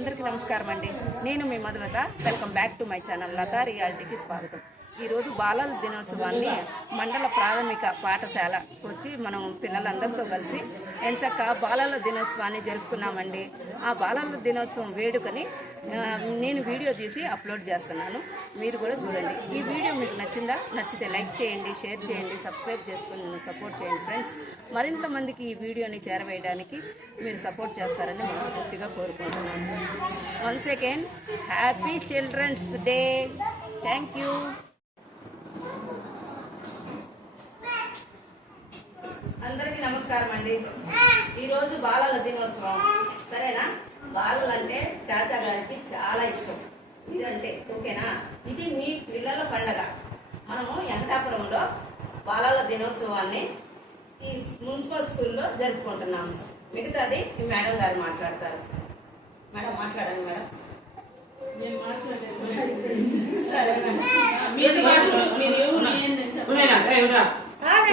అందరికీ నమస్కారం అండి. నేను మీ Madhulatha. Welcome back to my channel Latha రియాలిటీకి స్వాగతం. ఈరోజు బాలల దినోత్సవాన్ని మండల ప్రాథమిక పాఠశాల వచ్చి మనం పిల్లలందరితో కలిసి ఎంచక్క బాలల దినోత్సవాన్ని జరుపుకున్నామండి. ఆ బాలల దినోత్సవం వేడుకని నేను వీడియో తీసి అప్లోడ్ చేస్తున్నాను. మీరు కూడా చూడండి. ఈ వీడియో మీకు నచ్చిందా? నచ్చితే లైక్ చేయండి, షేర్ చేయండి, సబ్స్క్రైబ్ చేసుకుని నన్ను సపోర్ట్ చేయండి ఫ్రెండ్స్. మరింత మందికి ఈ వీడియోని చేరవేయడానికి మీరు సపోర్ట్ చేస్తారని మనస్ఫూర్తిగా కోరుకుంటున్నాను. Once again happy children's day. Thank you. అందరికీ నమస్కారం అండి. ఈరోజు బాలల దినోత్సవం, సరేనా? బాలలు అంటే చాచా గారికి చాలా ఇష్టం. మీరంటే ఓకేనా? ఇది మీ పిల్లల పండగ. మనము వెంకటాపురంలో బాలల దినోత్సవాన్ని ఈ మున్సిపల్ స్కూల్లో జరుపుకుంటున్నాము. మిగతాది ఈ మేడం గారు మాట్లాడతారు. మేడం మాట్లాడండి. మేడం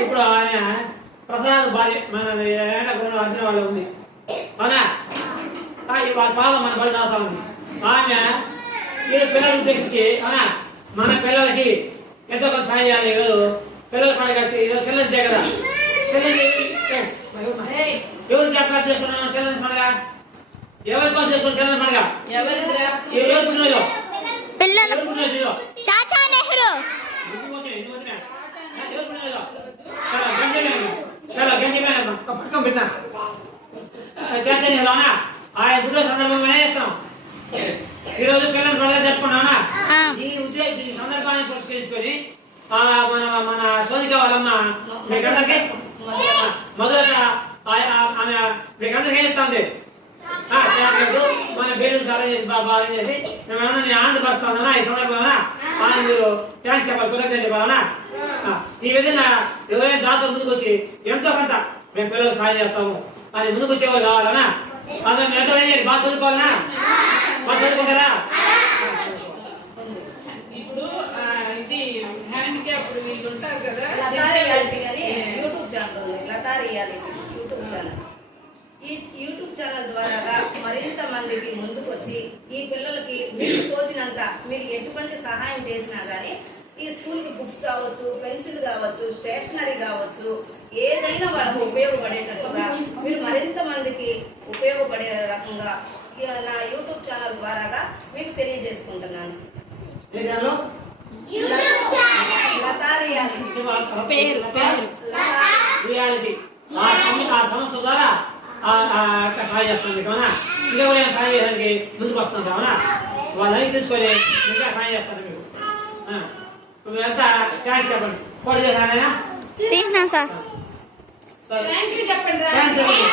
ఇప్పుడు ఆయన ప్రసాద్ భార్య మన అర్జున వాళ్ళ ఉంది అవునా? వాళ్ళ పాప మన బలి చదువుతా ఉంది. ఆమె ఈ పిల్లల ఉద్దేశించి అవునా మన పిల్లలకి ఎంతో కొంత సాయం చేయాలి. ఈరోజు పిల్లల పండుగ ఈరోజు సెల్లెన్స్ డే కదా. ఎవరు జ్ఞాపకాలు చేసుకున్నాను సెల్లెన్స్ పండుగ? ఎవరి కోసం చేసుకున్నాను సెల్లెన్స్ పండుగ? చాచా నెహ్రూ పక్కన పెట్టినా చేస్తాను. ఆయన పుట్టిన సందర్భంగానే చేస్తాం. ఈరోజు పిల్లల పండుగ జరుపుకున్నావునా? ఈ సందర్భాన్ని పురస్కరించుకొని మన సోనిక వాళ్ళమ్మ మీకందరికి మొదట ఆమె మీకందరికి ఏం ఇస్తుంది మన బేలు బాగా చేసి మేమందరినీ ఆనందపరుస్తామన్నా. ఈ సందర్భంగా మీరు థ్యాంక్స్ చెప్పాలి, కృతజ్ఞత చెప్పాలన్నా. ఈ విధంగా ఎవరైనా దాంట్లో ముందుకు వచ్చి ఎంతో కొంత మేము పిల్లలు సాయం చేస్తాము అని ముందుకు వచ్చేవాళ్ళు కావాలన్నా. అందరూ మీరు ఎంతో చేయాలి. బాగా చదువుకోవాలన్నా? బాగా చదువుకుంటారా? ఇప్పుడు ఇది హ్యాండిక్యాప్డ్ వీళ్ళు ఉంటారు కదా, యూట్యూబ్ ఛానల్ ఉంది. Latha reality YouTube channel. ఈ యూట్యూబ్ ఛానల్ ద్వారా మరింత మందికి ముందుకు వచ్చి ఈ పిల్లలకి మీకు తోచినంత మీరు ఎటువంటి సహాయం చేసినా కానీ ఈ స్కూల్కి బుక్స్ కావచ్చు, పెన్సిల్ కావచ్చు, స్టేషనరీ కావచ్చు, ఏదైనా వాళ్ళకు ఉపయోగపడేటట్టుగా మీరు మరింత మందికి ఉపయోగపడే రకంగా నా యూట్యూబ్ ఛానల్ ద్వారా మీకు తెలియజేసుకుంటున్నాను. లతా రియాలిటీ ఆ సంస్థ ద్వారా సహాయం చేస్తుంది కావునా. ఇంకా కూడా సహాయం చేయడానికి ముందుకు వస్తుంది కావునా. వాళ్ళని తీసుకొని ఇంకా సహాయం చేస్తారు మీకు. మీరంతా థ్యాంక్స్ చెప్పండి. పోటీ చేశారైనా సార్ థ్యాంక్ యూ చెప్పండి. థ్యాంక్స్ చెప్పండి.